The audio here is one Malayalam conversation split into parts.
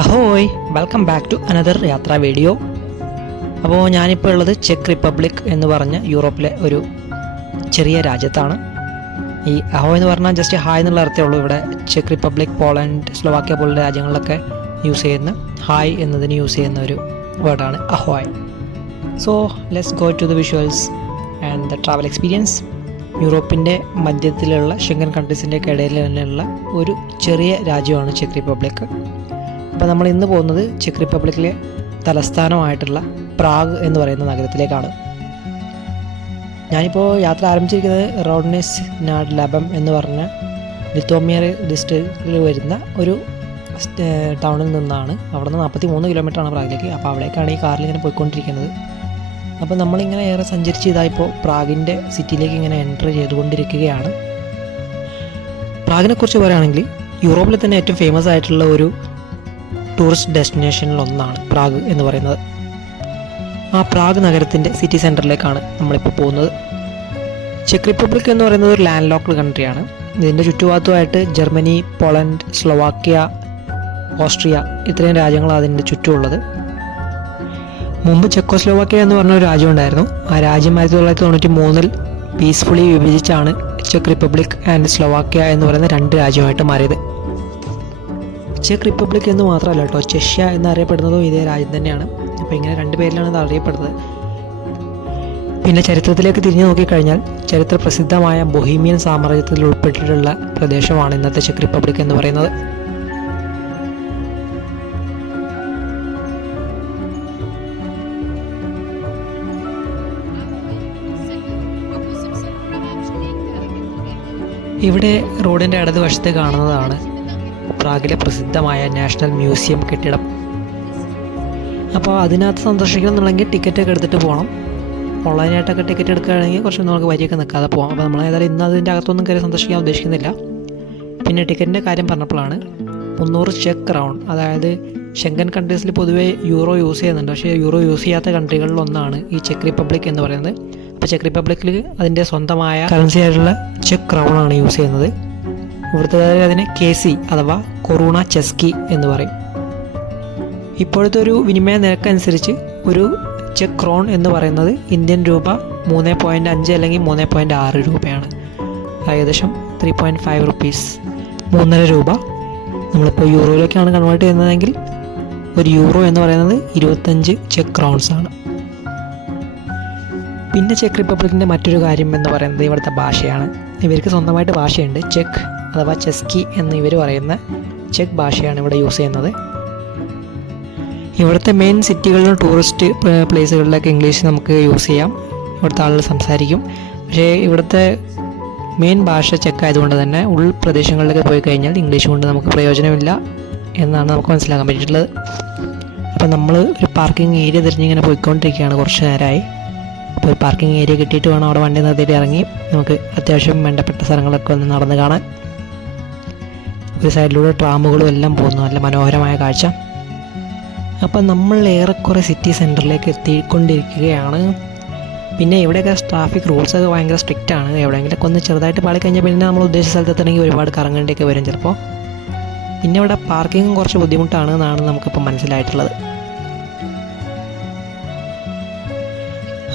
Ahoy welcome back to another യാത്രാ വീഡിയോ അപ്പോൾ ഞാനിപ്പോൾ ഉള്ളത് ചെക്ക് റിപ്പബ്ലിക് എന്ന് പറഞ്ഞ യൂറോപ്പിലെ ഒരു ചെറിയ രാജ്യത്താണ്. ഈ അഹോ എന്ന് പറഞ്ഞാൽ ജസ്റ്റ് ഹായ് എന്നുള്ള അർത്ഥമേ ഉള്ളൂ. ഇവിടെ ചെക്ക് റിപ്പബ്ലിക് പോളണ്ട് സ്ലോവാക്യ പോലുള്ള രാജ്യങ്ങളിലൊക്കെ യൂസ് ചെയ്യുന്ന ഹായ് എന്നതിന് യൂസ് ചെയ്യുന്ന ഒരു വേർഡാണ് ahoy. So let's go to the visuals and the travel experience യൂറോപ്പിന്റെ മധ്യത്തിലുള്ള ഷെങ്കൻ കൺട്രീസിന്റെ ഒക്കെ ഇടയിൽ തന്നെയുള്ള ഒരു ചെറിയ രാജ്യമാണ് ചെക്ക് റിപ്പബ്ലിക് അപ്പോൾ നമ്മൾ ഇന്ന് പോകുന്നത് ചെക്ക് റിപ്പബ്ലിക്കിലെ തലസ്ഥാനമായിട്ടുള്ള പ്രാഗ് എന്ന് പറയുന്ന നഗരത്തിലേക്കാണ്. ഞാനിപ്പോൾ യാത്ര ആരംഭിച്ചിരിക്കുന്നത് റോഡ്നെസ് നാഡ് ലബം എന്ന് പറഞ്ഞ ലിത്തോമിയർ ഡിസ്ട്രിക്റ്റിൽ വരുന്ന ഒരു ടൗണിൽ നിന്നാണ്. അവിടെ നിന്ന് നാൽപ്പത്തി മൂന്ന് കിലോമീറ്ററാണ് പ്രാഗിലേക്ക്. അപ്പോൾ അവിടേക്കാണ് ഈ കാറിൽ ഇങ്ങനെ പോയിക്കൊണ്ടിരിക്കുന്നത്. അപ്പോൾ നമ്മളിങ്ങനെ ഏറെ സഞ്ചരിച്ച് ഇതായിപ്പോൾ പ്രാഗിന്റെ സിറ്റിയിലേക്ക് ഇങ്ങനെ എന്റർ ചെയ്തുകൊണ്ടിരിക്കുകയാണ്. പ്രാഗിനെക്കുറിച്ച് പറയുകയാണെങ്കിൽ യൂറോപ്പിലെ തന്നെ ഏറ്റവും ഫേമസ് ആയിട്ടുള്ള ഒരു ടൂറിസ്റ്റ് ഡെസ്റ്റിനേഷനിൽ ഒന്നാണ് പ്രാഗ് എന്ന് പറയുന്നത്. ആ പ്രാഗ് നഗരത്തിന്റെ സിറ്റി സെന്ററിലേക്കാണ് നമ്മളിപ്പോൾ പോകുന്നത്. ചെക്ക് റിപ്പബ്ലിക് എന്ന് പറയുന്നത് ഒരു ലാൻഡ് ലോക്ക്ഡ് കൺട്രിയാണ് ഇതിന്റെ ചുറ്റുഭാഗത്തുമായിട്ട് ജർമ്മനി പോളണ്ട് സ്ലൊവാക്യ ഓസ്ട്രിയ ഇത്രയും രാജ്യങ്ങളാണ് അതിന്റെ ചുറ്റുമുള്ളത്. മുമ്പ് ചെക്കോസ്ലോവാക്യ എന്ന് പറഞ്ഞ ഒരു രാജ്യം ഉണ്ടായിരുന്നു. ആ രാജ്യം ആയിരത്തി തൊള്ളായിരത്തി തൊണ്ണൂറ്റി മൂന്നിൽ പീസ്ഫുള്ളി വിഭജിച്ചാണ് ചെക്ക് റിപ്പബ്ലിക് ആൻഡ് സ്ലൊവാക്യ എന്ന് പറയുന്ന രണ്ട് രാജ്യമായിട്ട് മാറിയത്. ചെക്ക് റിപ്പബ്ലിക് എന്ന് മാത്രമല്ല കേട്ടോ ചെഷ്യ എന്നറിയപ്പെടുന്നതും ഇതേ രാജ്യം തന്നെയാണ്. അപ്പോൾ ഇങ്ങനെ രണ്ട് പേരിലാണ് ഇത് അറിയപ്പെടുന്നത്. പിന്നെ ചരിത്രത്തിലേക്ക് തിരിഞ്ഞു നോക്കിക്കഴിഞ്ഞാൽ ചരിത്ര പ്രസിദ്ധമായ ബൊഹീമിയൻ സാമ്രാജ്യത്തിൽ ഉൾപ്പെട്ടിട്ടുള്ള പ്രദേശമാണ് ഇന്നത്തെ ചെക്ക് റിപ്പബ്ലിക് എന്ന് പറയുന്നത്. ഇവിടെ റോഡിന്റെ ഇടതുവശത്ത് കാണുന്നതാണ് പ്രാഗിലെ പ്രസിദ്ധമായ നാഷണൽ മ്യൂസിയം കെട്ടിടം. അപ്പോൾ അതിനകത്ത് സന്ദർശിക്കണം എന്നുണ്ടെങ്കിൽ ടിക്കറ്റൊക്കെ എടുത്തിട്ട് പോകണം. ഓൺലൈനായിട്ടൊക്കെ ടിക്കറ്റ് എടുക്കുകയാണെങ്കിൽ കുറച്ച് നമുക്ക് വരിയൊക്കെ നിൽക്കാതെ പോകാം. അപ്പോൾ നമ്മൾ ഏതായാലും ഇന്ന് അതിന്റെ അകത്തൊന്നും കയറി സന്ദർശിക്കാൻ ഉദ്ദേശിക്കുന്നില്ല. പിന്നെ ടിക്കറ്റിന്റെ കാര്യം പറഞ്ഞപ്പോഴാണ് മുന്നൂറ് ചെക്ക് റൗണ്ട് അതായത് ഷെങ്കൻ കൺട്രീസിൽ പൊതുവേ യൂറോ യൂസ് ചെയ്യുന്നുണ്ട്. പക്ഷേ യൂറോ യൂസ് ചെയ്യാത്ത കൺട്രികളിൽ ഒന്നാണ് ഈ ചെക്ക് റിപ്പബ്ലിക് എന്ന് പറയുന്നത്. അപ്പോൾ ചെക്ക് റിപ്പബ്ലിക്കിൽ അതിന്റെ സ്വന്തമായ കറൻസി ആയിട്ടുള്ള ചെക്ക് ക്രൗൺ ആണ് യൂസ് ചെയ്യുന്നത്. ഇവിടുത്തെ അതിനെ കെ സി അഥവാ കൊറൂണ ചെസ്കി എന്ന് പറയും. ഇപ്പോഴത്തെ ഒരു വിനിമയ നിരക്ക് അനുസരിച്ച് ഒരു ചെക്ക് ക്രോൺ എന്ന് പറയുന്നത് ഇന്ത്യൻ രൂപ മൂന്ന് പോയിന്റ് അഞ്ച് അല്ലെങ്കിൽ മൂന്ന് പോയിന്റ് ആറ് രൂപയാണ്. ഏകദേശം ത്രീ പോയിന്റ് ഫൈവ് റുപ്പീസ് മൂന്നര രൂപ. നമ്മളിപ്പോൾ യൂറോയിലേക്കാണ് കൺവേർട്ട് ചെയ്യുന്നതെങ്കിൽ ഒരു യൂറോ എന്ന് പറയുന്നത് ഇരുപത്തഞ്ച് ചെക്ക് ക്രോൺസ് ആണ് പിന്നെ ചെക്ക് റിപ്പബ്ലിക്കിന്റെ മറ്റൊരു കാര്യം എന്ന് പറയുന്നത് ഇവിടുത്തെ ഭാഷയാണ്. ഇവർക്ക് സ്വന്തമായിട്ട് ഭാഷയുണ്ട്. ചെക്ക് അഥവാ ചെസ്കി എന്ന് ഇവർ പറയുന്ന ചെക്ക് ഭാഷയാണ് ഇവിടെ യൂസ് ചെയ്യുന്നത്. ഇവിടുത്തെ മെയിൻ സിറ്റികളിലും ടൂറിസ്റ്റ് പ്ലേസുകളിലൊക്കെ ഇംഗ്ലീഷ് നമുക്ക് യൂസ് ചെയ്യാം. ഇവിടുത്തെ ആളുകൾ സംസാരിക്കും. പക്ഷേ ഇവിടുത്തെ മെയിൻ ഭാഷ ചെക്ക് ആയതുകൊണ്ട് തന്നെ ഉൾപ്രദേശങ്ങളിലൊക്കെ പോയി കഴിഞ്ഞാൽ ഇംഗ്ലീഷ് കൊണ്ട് നമുക്ക് പ്രയോജനമില്ല എന്നാണ് നമുക്ക് മനസ്സിലാക്കാൻ പറ്റിയിട്ടുള്ളത്. അപ്പോൾ നമ്മൾ ഒരു പാർക്കിംഗ് ഏരിയ തിരിഞ്ഞിങ്ങനെ പോയിക്കൊണ്ടിരിക്കുകയാണ് കുറച്ച് നേരമായി. അപ്പോൾ ഒരു പാർക്കിംഗ് ഏരിയ കിട്ടിയിട്ട് വേണം അവിടെ വണ്ടി നിർത്തിയിട്ട് ഇറങ്ങി. നമുക്ക് അത്യാവശ്യം വേണ്ടപ്പെട്ട സ്ഥലങ്ങളൊക്കെ ഒന്ന് നടന്ന് കാണാൻ. ഒരു സൈഡിലൂടെ ട്രാമുകളും എല്ലാം പോകുന്നു. നല്ല മനോഹരമായ കാഴ്ച. അപ്പം നമ്മൾ ഏറെക്കുറെ സിറ്റി സെന്ററിലേക്ക് എത്തിക്കൊണ്ടിരിക്കുകയാണ്. പിന്നെ ഇവിടെയൊക്കെ ട്രാഫിക് റൂൾസ് ഒക്കെ ഭയങ്കര സ്ട്രിക്റ്റ് ആണ്. എവിടെയെങ്കിലൊക്കെ ഒന്ന് ചെറുതായിട്ട് പാളി കഴിഞ്ഞാൽ പിന്നെ നമ്മൾ ഉദ്ദേശിച്ച സ്ഥലത്തെത്തണമെങ്കിൽ ഒരുപാട് കറങ്ങേണ്ടിയൊക്കെ വരും ചിലപ്പോൾ. പിന്നെ ഇവിടെ പാർക്കിങ്ങും കുറച്ച് ബുദ്ധിമുട്ടാണ് എന്നാണ് നമുക്കിപ്പോൾ മനസ്സിലായിട്ടുള്ളത്.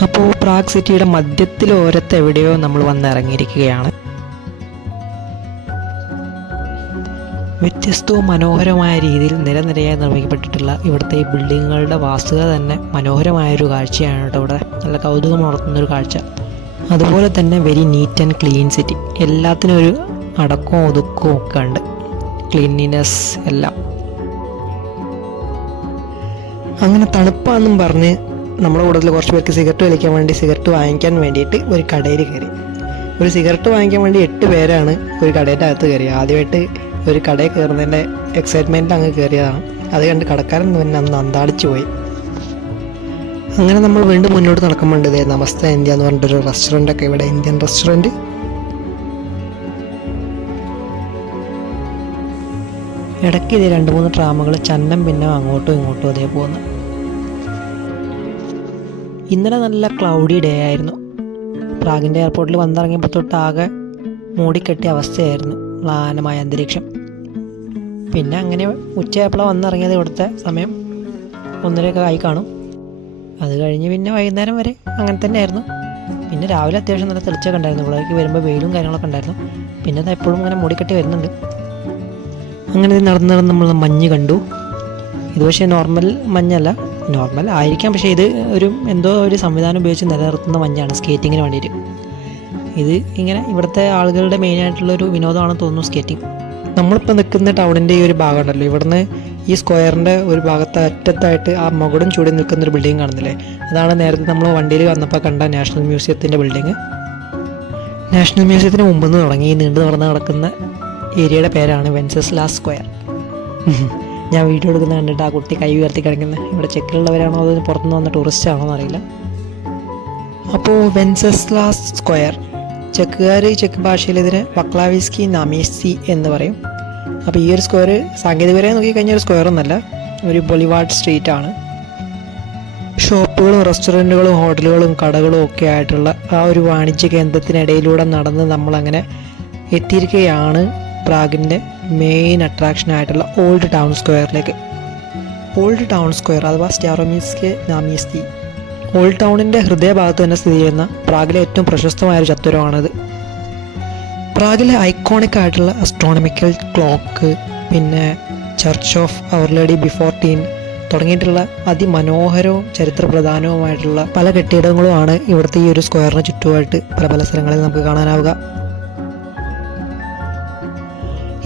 അപ്പോൾ പ്രാഗ് സിറ്റിയുടെ മധ്യത്തിൽ ഓരത്ത് എവിടെയോ നമ്മൾ വന്നിറങ്ങിയിരിക്കുകയാണ്. വ്യത്യസ്തവും മനോഹരമായ രീതിയിൽ നിരനിരയായി നിർമ്മിക്കപ്പെട്ടിട്ടുള്ള ഇവിടുത്തെ ഈ ബിൽഡിങ്ങുകളുടെ വാസ്തുത തന്നെ മനോഹരമായൊരു കാഴ്ചയാണ് കേട്ടോ ഇവിടെ. നല്ല കൗതുകം ഉണർത്തുന്നൊരു കാഴ്ച. അതുപോലെ തന്നെ very neat and clean city എല്ലാത്തിനും ഒരു അടക്കവും ഒതുക്കവും ഒക്കെ ഉണ്ട്. ക്ലീൻലിനെസ് എല്ലാം. അങ്ങനെ തണുപ്പാന്നും പറഞ്ഞ് നമ്മുടെ കൂട്ടത്തിൽ കുറച്ച് പേർക്ക് സിഗരറ്റ് വലിക്കാൻ വേണ്ടി സിഗരറ്റ് വാങ്ങിക്കാൻ വേണ്ടിയിട്ട് ഒരു കടയിൽ കയറി. ഒരു സിഗരറ്റ് വാങ്ങിക്കാൻ വേണ്ടി എട്ട് പേരാണ് ഒരു കടയുടെ അകത്ത് കയറി. ആദ്യമായിട്ട് ഒരു കടയിൽ കയറുന്നതിന്റെ എക്സൈറ്റ്മെന്റിൽ അങ്ങ് കയറിയതാണ്. അത് കണ്ട് കടക്കാരൻ തന്നെ അന്ന് അന്താളിച്ചു പോയി. അങ്ങനെ നമ്മൾ വീണ്ടും മുന്നോട്ട് നടക്കുമ്പോൾ ഇതേ നമസ്തേ ഇന്ത്യ എന്ന് പറഞ്ഞിട്ടൊരു റെസ്റ്റോറന്റ് ഒക്കെ ഇവിടെ ഇന്ത്യൻ റെസ്റ്റോറന്റ് ഇടയ്ക്ക് ഇത് രണ്ട് മൂന്ന് ട്രാമുകൾ ചന്നം പിന്നെ അങ്ങോട്ടും ഇങ്ങോട്ടും അതേ പോകുന്നു. ഇന്നലെ നല്ല ക്ലൗഡി ഡേ ആയിരുന്നു. പ്രാഗിന്റെ എയർപോർട്ടിൽ വന്നിറങ്ങിയപ്പോൾ തൊട്ട് ആകെ മൂടിക്കെട്ടിയ അവസ്ഥയായിരുന്നു മ്ലാനമായ അന്തരീക്ഷം. പിന്നെ അങ്ങനെ ഉച്ചയായപ്പോഴാണ് വന്നിറങ്ങിയത് ഇവിടുത്തെ സമയം. ഒന്നരയൊക്കെ ആയി കാണും. അത് കഴിഞ്ഞ് പിന്നെ വൈകുന്നേരം വരെ അങ്ങനെ തന്നെ ആയിരുന്നു പിന്നെ രാവിലെ അത്യാവശ്യം നല്ല തെളിച്ചൊക്കെ ഉണ്ടായിരുന്നു. ഇവിടേക്ക് വരുമ്പോൾ വെയിലും കാര്യങ്ങളൊക്കെ ഉണ്ടായിരുന്നു. പിന്നെ അത് എപ്പോഴും ഇങ്ങനെ മൂടിക്കെട്ടി വരുന്നുണ്ട്. അങ്ങനെ നടന്ന് നടന്ന് നമ്മൾ മഞ്ഞ് കണ്ടു. ഇത് പക്ഷേ നോർമൽ മഞ്ഞല്ല. നോർമൽ ആയിരിക്കാം. പക്ഷേ ഇത് ഒരു എന്തോ ഒരു സംവിധാനം ഉപയോഗിച്ച് നിലനിർത്തുന്ന മഞ്ഞാണ് സ്കേറ്റിങ്ങിന് വേണ്ടിയിട്ട്. ഇത് ഇങ്ങനെ ഇവിടുത്തെ ആളുകളുടെ മെയിനായിട്ടുള്ളൊരു വിനോദമാണെന്ന് തോന്നുന്നു സ്കേറ്റിംഗ്. നമ്മളിപ്പോൾ നിൽക്കുന്ന ടൗണിന്റെ ഈ ഒരു ഭാഗം ഉണ്ടല്ലോ ഇവിടുന്ന് ഈ സ്ക്വയറിന്റെ ഒരു ഭാഗത്ത് അറ്റത്തായിട്ട് ആ മുകളും ചൂടി നിൽക്കുന്ന ഒരു ബിൽഡിംഗ് കാണുന്നില്ലേ? അതാണ് നേരത്തെ നമ്മൾ വണ്ടിയിൽ വന്നപ്പോൾ കണ്ട നാഷണൽ മ്യൂസിയത്തിന്റെ ബിൽഡിംഗ് നാഷണൽ മ്യൂസിയത്തിന് മുമ്പ് നിന്ന് തുടങ്ങി. നീണ്ടു നടന്ന് നടക്കുന്ന ഏരിയയുടെ പേരാണ് വെൻസസ് ലാസ് സ്ക്വയർ ഞാൻ വീഡിയോ എടുക്കുന്ന കണ്ടിട്ട് ആ കുട്ടി കൈ ഉയർത്തി കിടക്കുന്നത് ഇവിടെ ചെക്കിലുള്ളവരാണോ അതോ പുറത്തുനിന്ന് വന്ന ടൂറിസ്റ്റ് ആണോ എന്നറിയില്ല. അപ്പോൾ വെൻസസ്ലാസ് സ്ക്വയർ. ചെക്കുകാർ ചെക്ക് ഭാഷയിൽ ഇതിന് വക്ലാവിസ്കി നമീസി എന്ന് പറയും. അപ്പോൾ ഈ ഒരു സ്ക്വയർ സാങ്കേതികപരമായി നോക്കിക്കഴിഞ്ഞാൽ ഒരു സ്ക്വയർ ഒന്നല്ല ഒരു ബൊളിവാർഡ് സ്ട്രീറ്റ് ആണ്. ഷോപ്പുകളും റെസ്റ്റോറന്റുകളും ഹോട്ടലുകളും കടകളും ഒക്കെ ആയിട്ടുള്ള ആ ഒരു വാണിജ്യ കേന്ദ്രത്തിനിടയിലൂടെ നടന്ന് നമ്മളങ്ങനെ എത്തിയിരിക്കുകയാണ്. പ്രാഗിന്റെ മെയിൻ അട്രാക്ഷൻ ആയിട്ടുള്ള ഓൾഡ് ടൗൺ സ്ക്വയറിലേക്ക് ഓൾഡ് ടൗൺ സ്ക്വയർ അഥവാ സ്റ്റാറോമിസ്കെ നാമിയസ്തി ഓൾഡ് ടൗണിന്റെ ഹൃദയഭാഗത്ത് തന്നെ സ്ഥിതി ചെയ്യുന്ന പ്രാഗിലെ ഏറ്റവും പ്രശസ്തമായ ഒരു ചത്തുരമാണിത് പ്രാഗിലെ ഐക്കോണിക് ആയിട്ടുള്ള അസ്ട്രോണമിക്കൽ ക്ലോക്ക് പിന്നെ church of Our Lady before Tyn തുടങ്ങിയിട്ടുള്ള അതിമനോഹരവും ചരിത്രപ്രധാനവുമായിട്ടുള്ള പല കെട്ടിടങ്ങളുമാണ് ഇവിടുത്തെ ഈ ഒരു സ്ക്വയറിന് ചുറ്റുമായിട്ട് പല പല സ്ഥലങ്ങളിൽ നമുക്ക് കാണാനാവുക.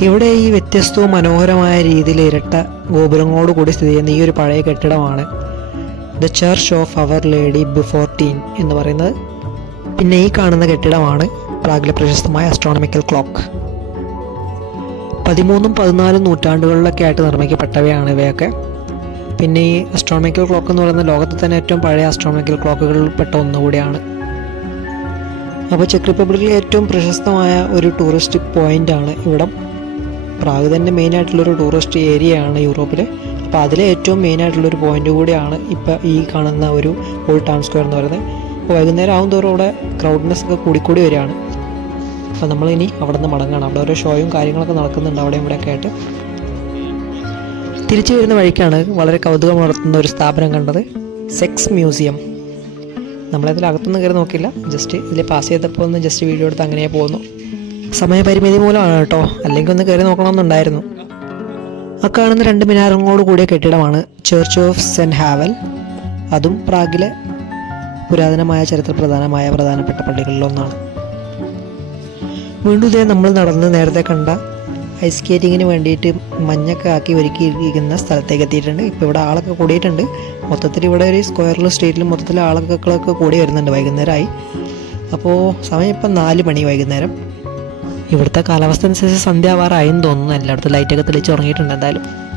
ഇവിടെ ഈ വ്യത്യസ്തവും മനോഹരമായ രീതിയിൽ ഇരട്ട ഗോപുരങ്ങളോട് കൂടി സ്ഥിതി ചെയ്യുന്ന ഈ ഒരു പഴയ കെട്ടിടമാണ്. The church of Our Lady before Tyn എന്ന് പറയുന്നത്. പിന്നെ ഈ കാണുന്ന കെട്ടിടമാണ് പ്രാഗിലെ പ്രശസ്തമായ അസ്ട്രോണമിക്കൽ ക്ലോക്ക് പതിമൂന്നും പതിനാലും നൂറ്റാണ്ടുകളിലൊക്കെ ആയിട്ട് നിർമ്മിക്കപ്പെട്ടവയാണ് ഇവയൊക്കെ. പിന്നെ ഈ അസ്ട്രോണമിക്കൽ ക്ലോക്ക് എന്ന് പറയുന്നത് ലോകത്തെ തന്നെ ഏറ്റവും പഴയ അസ്ട്രോണമിക്കൽ ക്ലോക്കുകളിൽ പെട്ട ഒന്നുകൂടിയാണ്. അപ്പോൾ ചെക്ക് റിപ്പബ്ലിക്കിലെ ഏറ്റവും പ്രശസ്തമായ ഒരു ടൂറിസ്റ്റ് പോയിന്റ് ആണ് ഇവിടം. പ്രാഗ് തന്നെ മെയിൻ ആയിട്ടുള്ളൊരു ടൂറിസ്റ്റ് ഏരിയ ആണ് യൂറോപ്പിൽ അപ്പോൾ അതിലെ ഏറ്റവും മെയിൻ ആയിട്ടുള്ളൊരു പോയിന്റ് കൂടിയാണ് ഇപ്പോൾ ഈ കാണുന്ന ഒരു ഓൾഡ് ടൗൺ സ്ക്വയർ എന്ന് പറയുന്നത്. അപ്പോൾ വൈകുന്നേരം ആവും തോറും അവിടെ ക്രൗഡ്നെസ് ഒക്കെ കൂടിക്കൂടി വരികയാണ്. അപ്പോൾ നമ്മളിനി അവിടെ നിന്ന് മടങ്ങണം. അവിടെ ഓരോ ഷോയും കാര്യങ്ങളൊക്കെ നടക്കുന്നുണ്ട് അവിടെയും ഇവിടെയൊക്കെ ആയിട്ട്. തിരിച്ചു വരുന്ന വഴിക്കാണ് വളരെ കൗതുകം നടത്തുന്ന ഒരു സ്ഥാപനം കണ്ടത്. Sex museum. നമ്മളതിൽ അകത്തൊന്നും കയറി നോക്കില്ല ജസ്റ്റ് ഇതിൽ പാസ് ചെയ്തപ്പോൾ ഒന്ന് ജസ്റ്റ് വീഡിയോ എടുത്ത് അങ്ങനെ പോകുന്നു. സമയപരിമിതി മൂലമാണ് കേട്ടോ. അല്ലെങ്കിൽ ഒന്ന് കയറി നോക്കണമെന്നുണ്ടായിരുന്നു. അക്കാണുന്ന കാണുന്ന രണ്ട് മിനാരങ്ങളോട് കൂടിയ കെട്ടിടമാണ് ചേർച്ച് ഓഫ് സെന്റ് ഹാവൽ അതും പ്രാഗിലെ പുരാതനമായ ചരിത്രപ്രധാനമായ പ്രധാനപ്പെട്ട പള്ളികളിലൊന്നാണ്. വീണ്ടും ഇതേ നമ്മൾ നടന്ന് നേരത്തെ കണ്ട ഐസ് സ്കേറ്റിങ്ങിന് വേണ്ടിയിട്ട് മഞ്ഞൊക്കെ ആക്കി ഒരുക്കിയിരിക്കുന്ന സ്ഥലത്തേക്ക് എത്തിയിട്ടുണ്ട്. ഇപ്പോൾ ഇവിടെ ആളൊക്കെ കൂടിയിട്ടുണ്ട്. മൊത്തത്തിൽ ഇവിടെ ഒരു സ്ക്വയറിലും സ്ട്രീറ്റിലും മൊത്തത്തിൽ ആളുകളൊക്കെ കൂടി വരുന്നുണ്ട് വൈകുന്നേരമായി. അപ്പോൾ സമയം ഇപ്പം നാല് മണി വൈകുന്നേരം. ഇവിടുത്തെ കാലാവസ്ഥ അനുസരിച്ച് സന്ധ്യ ആവാറായെന്ന് തോന്നുന്നു. എല്ലായിടത്തും ലൈറ്റൊക്കെ തെളിച്ച് ഉറങ്ങിയിട്ടുണ്ട് എന്തായാലും.